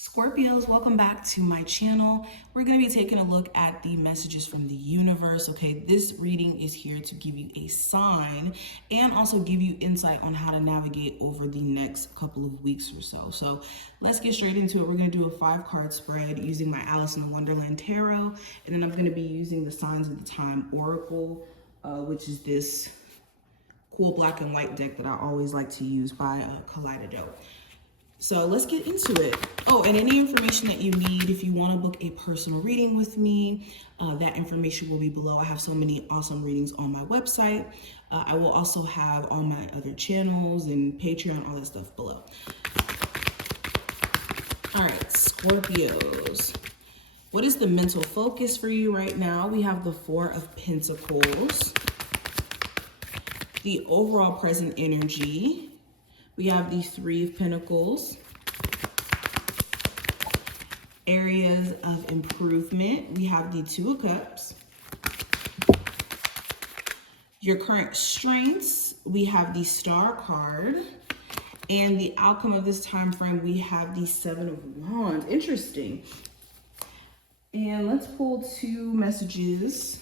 Scorpios, welcome back to my channel. We're going to be taking a look at the messages from the universe. Okay, this reading is here to give you a sign and also give you insight on how to navigate over the next couple of weeks or so. So let's get straight into it. We're going to do a 5-card spread using my Alice in Wonderland tarot, and then I'm going to be using the Signs of the Time Oracle, which is this cool black and white deck that I always like to use by Kaleidodope. So let's get into it. Oh, and any information that you need, if you want to book a personal reading with me, that information will be below. I have so many awesome readings on my website. I will also have all my other channels and Patreon, all that stuff below. All right, Scorpios. What is the mental focus for you right now? We have the 4 of Pentacles. The overall present energy. We have the 3 of Pentacles, areas of improvement. We have the 2 of Cups, your current strengths. We have the Star card, and the outcome of this time frame. We have the 7 of Wands. Interesting. And let's pull 2 messages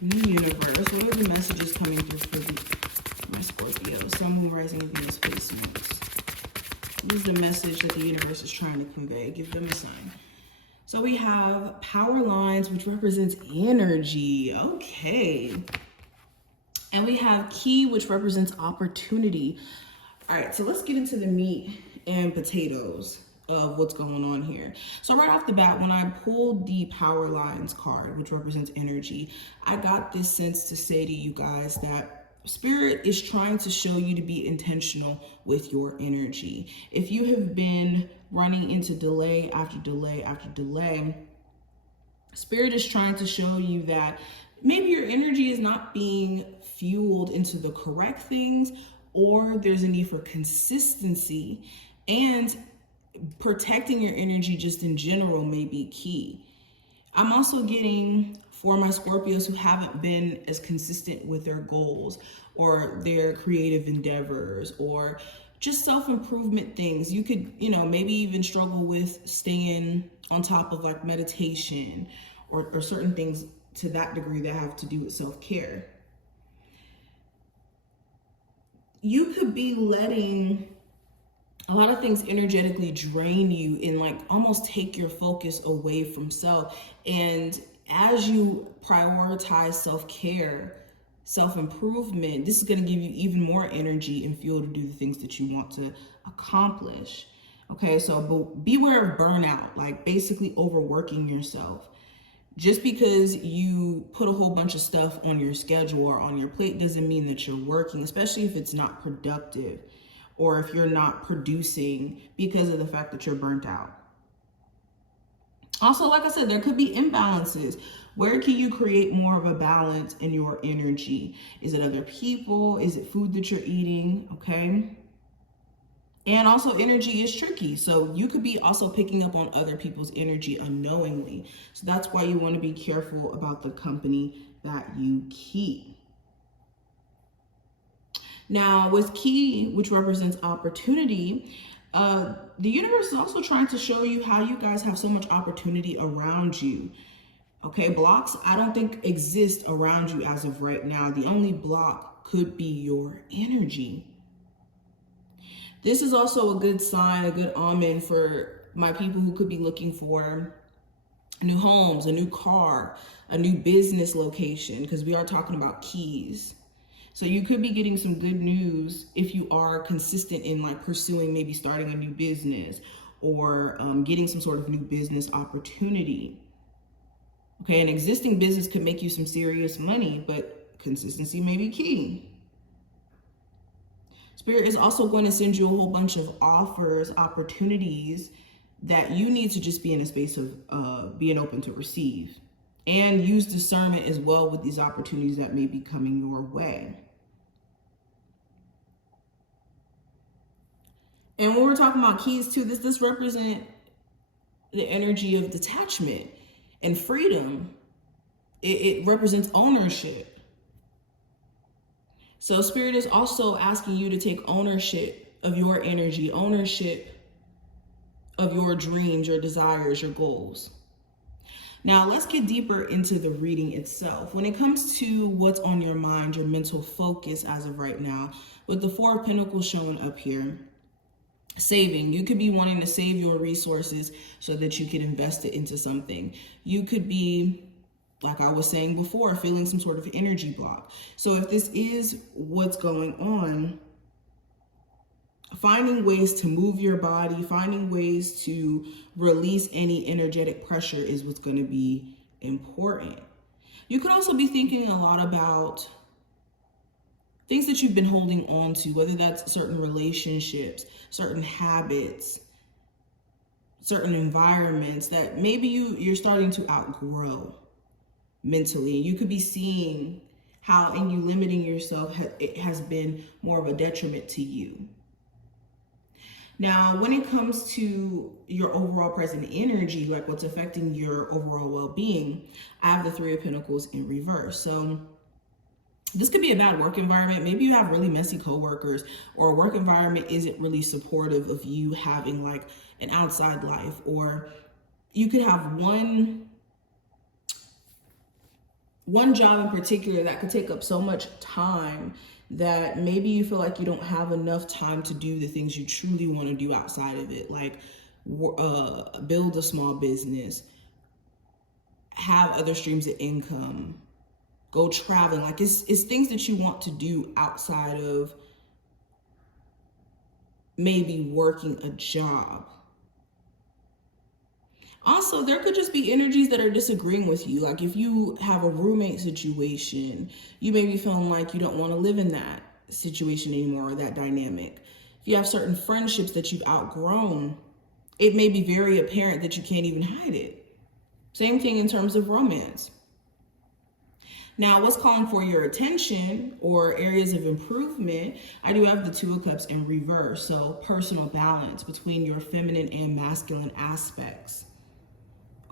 in the universe. What are the messages coming through for my Scorpio? Sun, Moon, Rising, and Venus placements. What is the message that the universe is trying to convey? Give them a sign. So we have power lines, which represents energy. Okay. And we have key, which represents opportunity. All right, so let's get into the meat and potatoes of what's going on here. So right off the bat, when I pulled the power lines card, which represents energy, I got this sense to say to you guys that Spirit is trying to show you to be intentional with your energy. If you have been running into delay after delay after delay, Spirit is trying to show you that maybe your energy is not being fueled into the correct things, or there's a need for consistency, and protecting your energy just in general may be key. I'm also getting, for my Scorpios who haven't been as consistent with their goals or their creative endeavors or just self-improvement things, you could, maybe even struggle with staying on top of like meditation or certain things to that degree that have to do with self-care. You could be letting a lot of things energetically drain you and like almost take your focus away from self. And as you prioritize self-care, self-improvement, this is going to give you even more energy and fuel to do the things that you want to accomplish. Okay, so beware of burnout, like basically overworking yourself. Just because you put a whole bunch of stuff on your schedule or on your plate doesn't mean that you're working, especially if it's not productive or if you're not producing because of the fact that you're burnt out. Also, like I said, there could be imbalances. Where can you create more of a balance in your energy? Is it other people? Is it food that you're eating? Okay. And also, energy is tricky. So you could be also picking up on other people's energy unknowingly. So that's why you want to be careful about the company that you keep. Now, with key, which represents opportunity, the universe is also trying to show you how you guys have so much opportunity around you. Okay, blocks, I don't think exist around you as of right now. The only block could be your energy. This is also a good sign, a good omen for my people who could be looking for new homes, a new car, a new business location, because we are talking about keys. So you could be getting some good news if you are consistent in like pursuing maybe starting a new business or getting some sort of new business opportunity. Okay, an existing business could make you some serious money, but consistency may be key. Spirit is also going to send you a whole bunch of offers, opportunities that you need to just be in a space of being open to receive. And use discernment as well with these opportunities that may be coming your way. And when we're talking about keys too, this represent the energy of detachment and freedom. It represents ownership. So Spirit is also asking you to take ownership of your energy, ownership of your dreams, your desires, your goals. Now, let's get deeper into the reading itself. When it comes to what's on your mind, your mental focus as of right now, with the Four of Pentacles showing up here, saving. You could be wanting to save your resources so that you can invest it into something. You could be, like I was saying before, feeling some sort of energy block. So if this is what's going on, finding ways to move your body, finding ways to release any energetic pressure is what's going to be important. You could also be thinking a lot about things that you've been holding on to, whether that's certain relationships, certain habits, certain environments that maybe you're starting to outgrow mentally. You could be seeing how in you limiting yourself, it has been more of a detriment to you. Now, when it comes to your overall present energy, like what's affecting your overall well-being, I have the Three of Pentacles in reverse. So this could be a bad work environment. Maybe you have really messy coworkers, or a work environment isn't really supportive of you having like an outside life, or you could have one job in particular that could take up so much time that maybe you feel like you don't have enough time to do the things you truly want to do outside of it, like build a small business, have other streams of income, go traveling. Like it's things that you want to do outside of maybe working a job. Also, there could just be energies that are disagreeing with you. Like if you have a roommate situation, you may be feeling like you don't want to live in that situation anymore, or that dynamic. If you have certain friendships that you've outgrown, it may be very apparent that you can't even hide it. Same thing in terms of romance. Now, what's calling for your attention or areas of improvement, I do have the Two of Cups in reverse. So personal balance between your feminine and masculine aspects.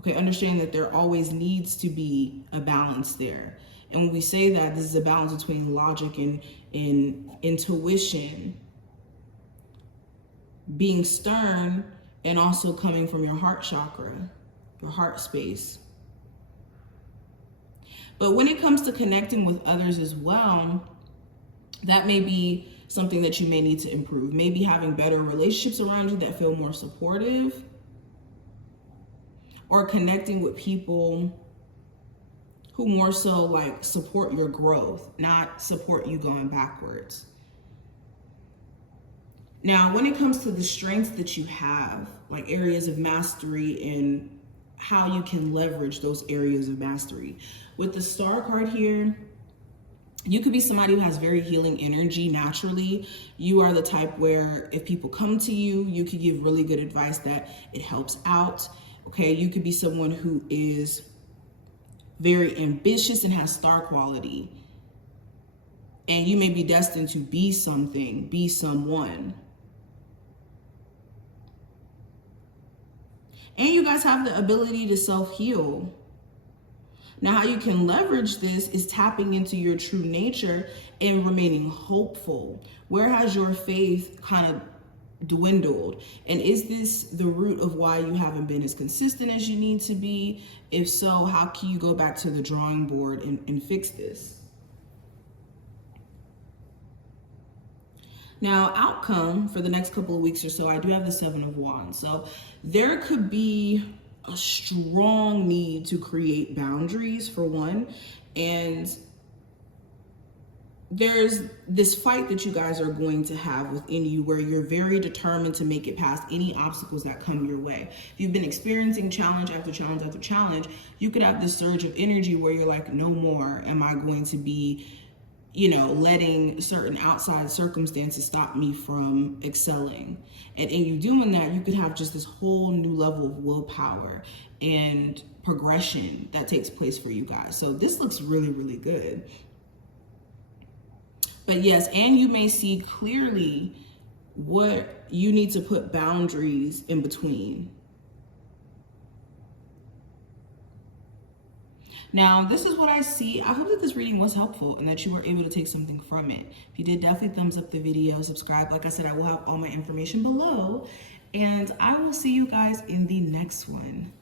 Okay, understand that there always needs to be a balance there. And when we say that, this is a balance between logic and intuition, being stern, and also coming from your heart chakra, your heart space. But when it comes to connecting with others as well, that may be something that you may need to improve. Maybe having better relationships around you that feel more supportive, or connecting with people who more so like support your growth, not support you going backwards. Now, when it comes to the strengths that you have, like areas of mastery and how you can leverage those areas of mastery. With the Star card here, you could be somebody who has very healing energy naturally. You are the type where if people come to you, you could give really good advice that it helps out. Okay, you could be someone who is very ambitious and has star quality. And you may be destined to be something, be someone. And you guys have the ability to self-heal. Now, how you can leverage this is tapping into your true nature and remaining hopeful. Where has your faith kind of dwindled? And is this the root of why you haven't been as consistent as you need to be? If so, how can you go back to the drawing board and fix this? Now, outcome for the next couple of weeks or so, I do have the Seven of Wands. So there could be a strong need to create boundaries for one. And there's this fight that you guys are going to have within you where you're very determined to make it past any obstacles that come your way. If you've been experiencing challenge after challenge after challenge, you could have this surge of energy where you're like, no more am I going to be, letting certain outside circumstances stop me from excelling. And in you doing that, you could have just this whole new level of willpower and progression that takes place for you guys. So this looks really, really good. But yes, and you may see clearly what you need to put boundaries in between. Now, this is what I see. I hope that this reading was helpful and that you were able to take something from it. If you did, definitely thumbs up the video, subscribe. Like I said, I will have all my information below. And I will see you guys in the next one.